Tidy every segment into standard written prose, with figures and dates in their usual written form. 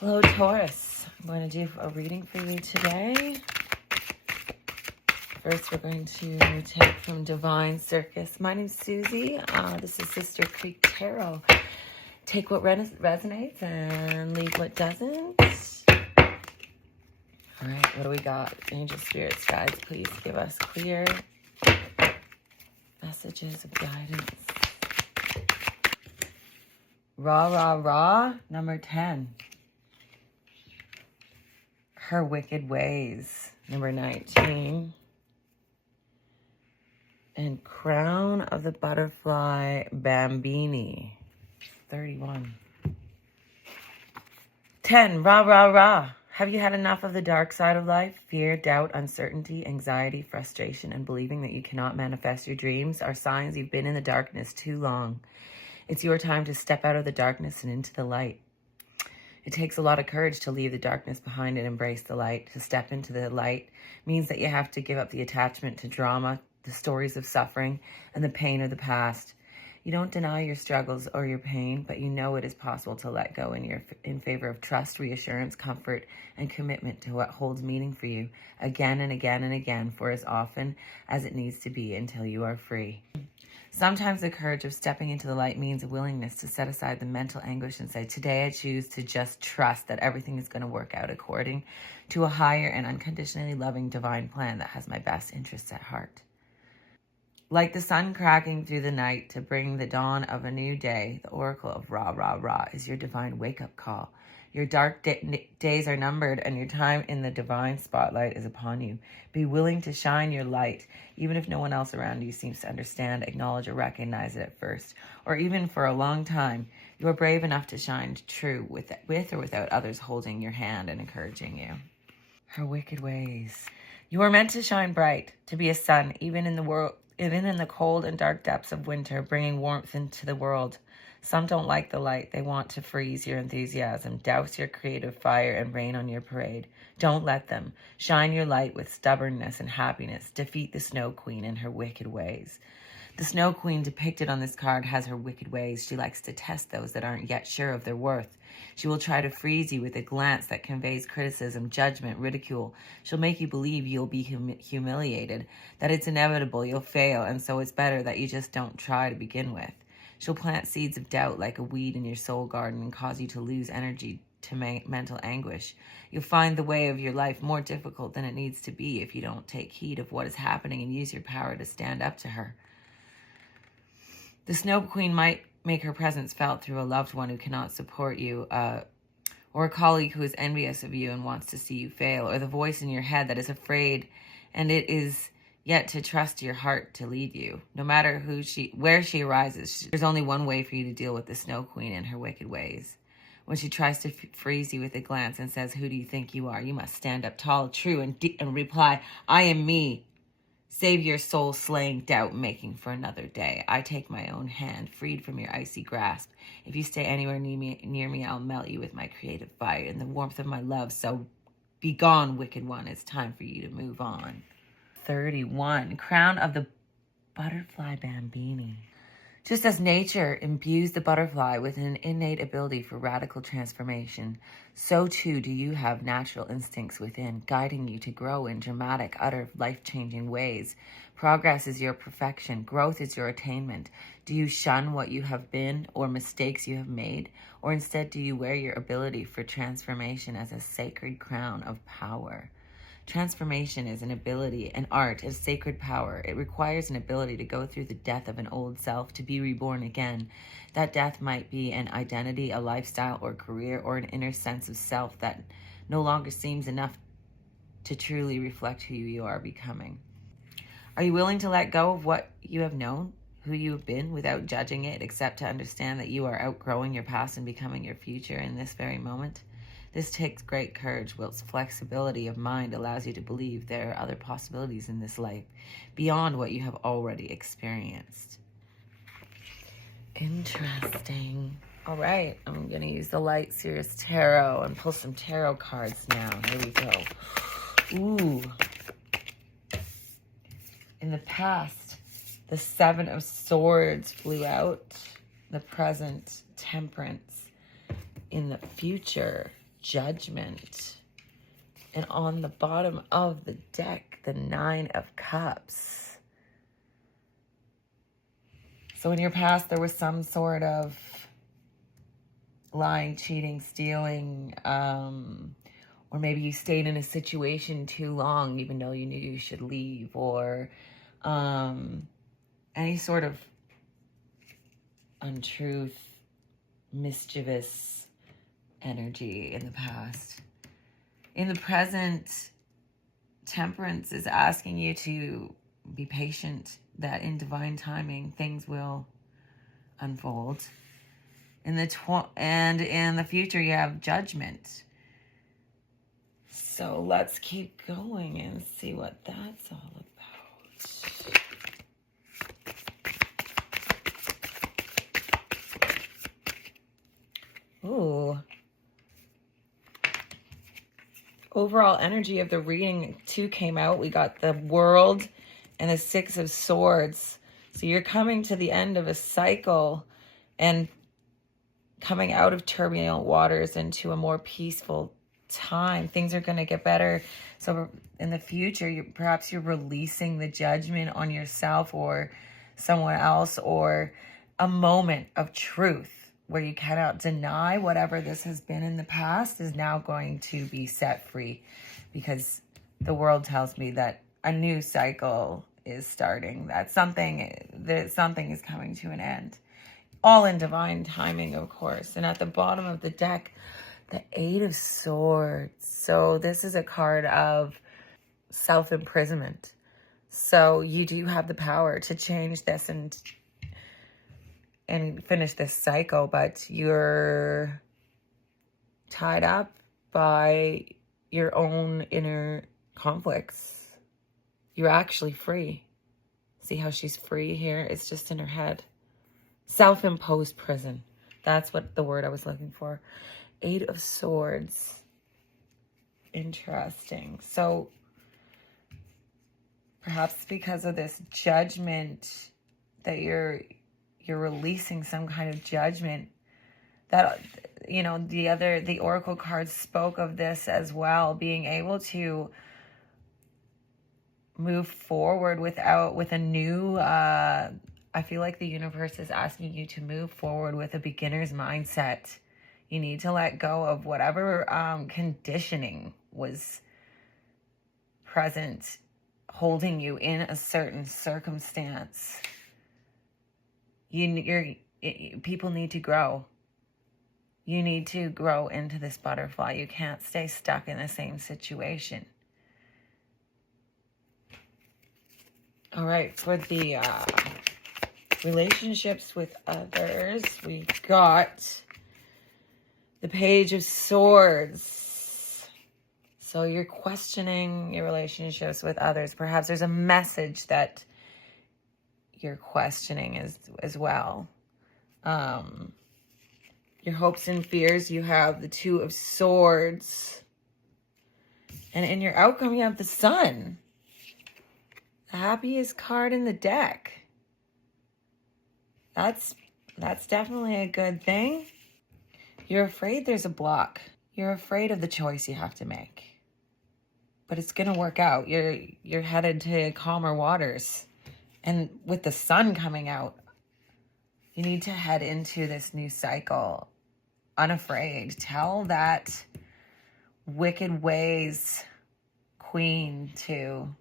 Hello, Taurus. I'm going to do a reading for you today. First, we're going to take from Divine Circus. My name's Susie. This is Sister Creek Tarot. Take what resonates and leave what doesn't. All right, what do we got? Angel Spirits, guides, please give us clear messages of guidance. Rah, rah, rah, number 10. Her wicked ways, number 19. And Crown of the Butterfly Bambini, 31. 10, rah, rah, rah. Have you had enough of the dark side of life? Fear, doubt, uncertainty, anxiety, frustration, and believing that you cannot manifest your dreams are signs you've been in the darkness too long. It's your time to step out of the darkness and into the light. It takes a lot of courage to leave the darkness behind and embrace the light. To step into the light means that you have to give up the attachment to drama, the stories of suffering, and the pain of the past. You don't deny your struggles or your pain, but you know it is possible to let go in favor of trust, reassurance, comfort, and commitment to what holds meaning for you again and again and again for as often as it needs to be until you are free. Sometimes the courage of stepping into the light means a willingness to set aside the mental anguish and say, today I choose to just trust that everything is going to work out according to a higher and unconditionally loving divine plan that has my best interests at heart. Like the sun cracking through the night to bring the dawn of a new day, the oracle of Ra, Ra, Ra is your divine wake-up call. Your dark days are numbered and your time in the divine spotlight is upon you. Be willing to shine your light, even if no one else around you seems to understand, acknowledge, or recognize it at first, or even for a long time. You are brave enough to shine true with or without others holding your hand and encouraging you. Her wicked ways. You are meant to shine bright, to be a sun, even in the cold and dark depths of winter, bringing warmth into the world. Some don't like the light. They want to freeze your enthusiasm, douse your creative fire, and rain on your parade. Don't let them. Shine your light with stubbornness and happiness. Defeat the Snow Queen and her wicked ways. The Snow Queen depicted on this card has her wicked ways. She likes to test those that aren't yet sure of their worth. She will try to freeze you with a glance that conveys criticism, judgment, ridicule. She'll make you believe you'll be humiliated, that it's inevitable, you'll fail, and so it's better that you just don't try to begin with. She'll plant seeds of doubt like a weed in your soul garden and cause you to lose energy to mental anguish. You'll find the way of your life more difficult than it needs to be if you don't take heed of what is happening and use your power to stand up to her. The Snow Queen might make her presence felt through a loved one who cannot support you, or a colleague who is envious of you and wants to see you fail, or the voice in your head that is afraid and it is yet to trust your heart to lead you. No matter where she arises, there's only one way for you to deal with the Snow Queen and her wicked ways. When she tries to freeze you with a glance and says, who do you think you are? You must stand up tall, true, and reply, I am me. Save your soul, slaying doubt, making for another day. I take my own hand, freed from your icy grasp. If you stay anywhere near me, I'll melt you with my creative fire and the warmth of my love. So be gone, wicked one. It's time for you to move on. 31, Crown of the Butterfly Bambini. Just as nature imbues the butterfly with an innate ability for radical transformation, so too do you have natural instincts within, guiding you to grow in dramatic, utter, life-changing ways. Progress is your perfection. Growth is your attainment. Do you shun what you have been or mistakes you have made? Or instead do you wear your ability for transformation as a sacred crown of power? Transformation is an ability, an art, a sacred power. It requires an ability to go through the death of an old self to be reborn again. That death might be an identity, a lifestyle or career, or an inner sense of self that no longer seems enough to truly reflect who you are becoming. Are you willing to let go of what you have known, who you have been, without judging it, except to understand that you are outgrowing your past and becoming your future in this very moment? This takes great courage, whilst flexibility of mind allows you to believe there are other possibilities in this life beyond what you have already experienced. Interesting. All right, I'm going to use the Light Sears Tarot and pull some tarot cards now. Here we go. Ooh. In the past, the Seven of Swords flew out. The present, Temperance. In the future, Judgment. And on the bottom of the deck, the 9 of Cups. So in your past, there was some sort of lying, cheating, stealing, or maybe you stayed in a situation too long even though you knew you should leave, or any sort of untruth, mischievous energy in the past. In the present, Temperance is asking you to be patient, that in divine timing things will unfold. And in the future, you have Judgment. So let's keep going and see what that's all about. Ooh. Overall energy of the reading 2 came out. We got the World and the 6 of Swords. So you're coming to the end of a cycle and coming out of turbulent waters into a more peaceful time. Things are going to get better. So in the future, perhaps you're releasing the judgment on yourself or someone else, or a moment of truth where you cannot deny whatever this has been in the past is now going to be set free, because the world tells me that a new cycle is starting, that something is coming to an end. All in divine timing, of course. And at the bottom of the deck, the 8 of Swords. So this is a card of self-imprisonment. So you do have the power to change this and finish this cycle, but you're tied up by your own inner conflicts. You're actually free. See how she's free here? It's just in her head. Self-imposed prison. That's what the word I was looking for. 8 of Swords. Interesting. So perhaps because of this judgment that you're releasing some kind of judgment, that, you know, the oracle cards spoke of this as well, being able to move forward with a new, I feel like the universe is asking you to move forward with a beginner's mindset. You need to let go of whatever conditioning was present, holding you in a certain circumstance. People need to grow. You need to grow into this butterfly. You can't stay stuck in the same situation. All right, for the relationships with others, we got the Page of Swords. So you're questioning your relationships with others. Perhaps there's a message that you're questioning as well. Your hopes and fears, you have the 2 of Swords. And in your outcome, you have the Sun. The happiest card in the deck. That's definitely a good thing. You're afraid there's a block. You're afraid of the choice you have to make. But it's going to work out. You're headed to calmer waters. And with the Sun coming out, you need to head into this new cycle unafraid. Tell that wicked ways queen to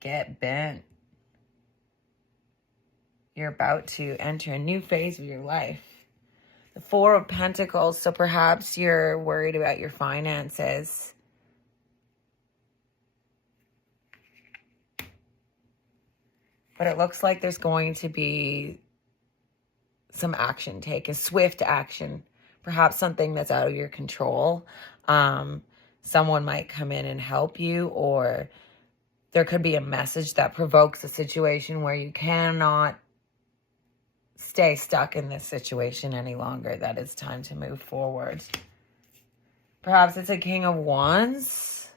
get bent. You're about to enter a new phase of your life. The 4 of Pentacles, so perhaps you're worried about your finances. But it looks like there's going to be some action taken, swift action, perhaps something that's out of your control. Someone might come in and help you, or there could be a message that provokes a situation where you cannot stay stuck in this situation any longer, that it's time to move forward. Perhaps it's a King of Wands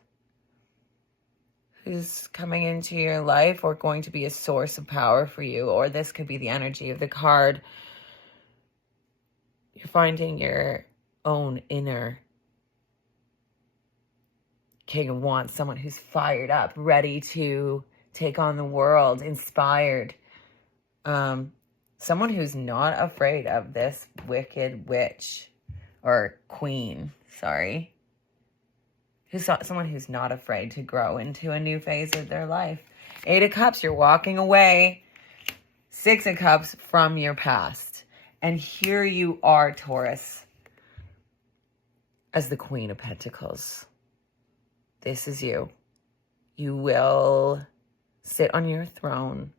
who's coming into your life, or going to be a source of power for you, or this could be the energy of the card. You're finding your own inner King of Wands, someone who's fired up, ready to take on the world, inspired. Someone who's not afraid of this wicked witch or queen, sorry. Someone who's not afraid to grow into a new phase of their life. 8 of Cups, you're walking away. 6 of Cups from your past. And here you are, Taurus, as the Queen of Pentacles. This is you. You will sit on your throne.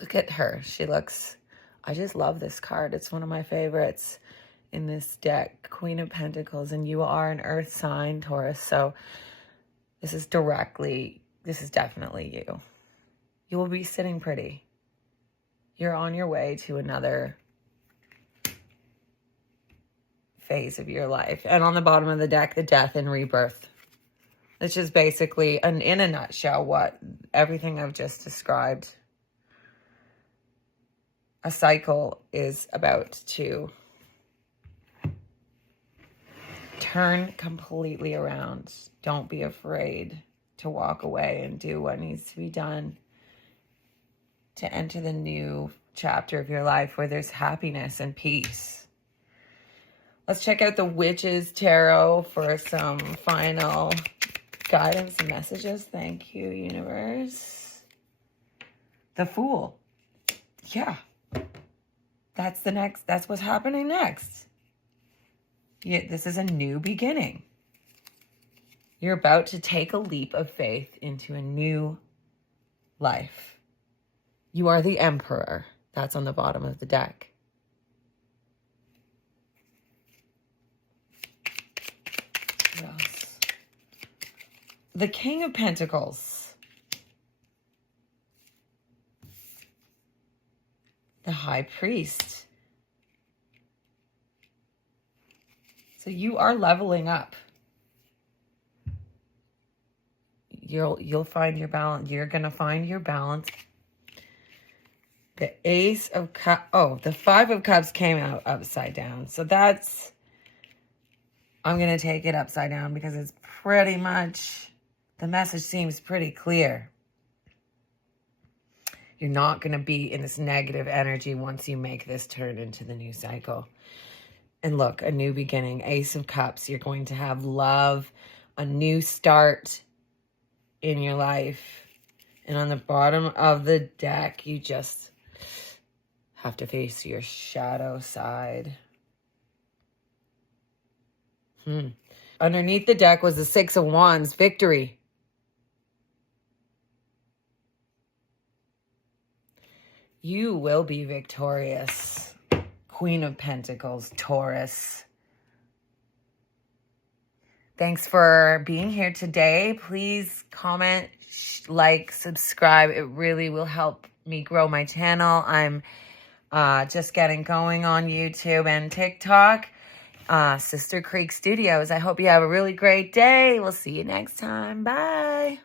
Look at her. She looks, I just love this card. It's one of my favorites in this deck, Queen of Pentacles, and you are an earth sign, Taurus, so this is definitely you. You will be sitting pretty. You're on your way to another phase of your life. And on the bottom of the deck, the death and rebirth. Which is basically, in a nutshell, what everything I've just described. A cycle is about to turn completely around. Don't be afraid to walk away and do what needs to be done to enter the new chapter of your life where there's happiness and peace. Let's check out the Witch's Tarot for some final guidance and messages. Thank you, universe. The Fool. Yeah. That's what's happening next. Yeah, this is a new beginning. You're about to take a leap of faith into a new life. You are the Emperor. That's on the bottom of the deck. What else? The King of Pentacles. The High Priest. So you are leveling up. You'll find your balance. You're going to find your balance. The Ace of Cups. Oh, the 5 of Cups came out upside down. So that's, I'm going to take it upside down because it's pretty much, the message seems pretty clear. You're not going to be in this negative energy once you make this turn into the new cycle. And look, a new beginning, Ace of Cups. You're going to have love, a new start in your life. And on the bottom of the deck, you just have to face your shadow side. Underneath the deck was the 6 of Wands, victory. You will be victorious. Queen of Pentacles, Taurus. Thanks for being here today. Please comment, like, subscribe. It really will help me grow my channel. I'm just getting going on YouTube and TikTok. Sister Creek Studios. I hope you have a really great day. We'll see you next time. Bye.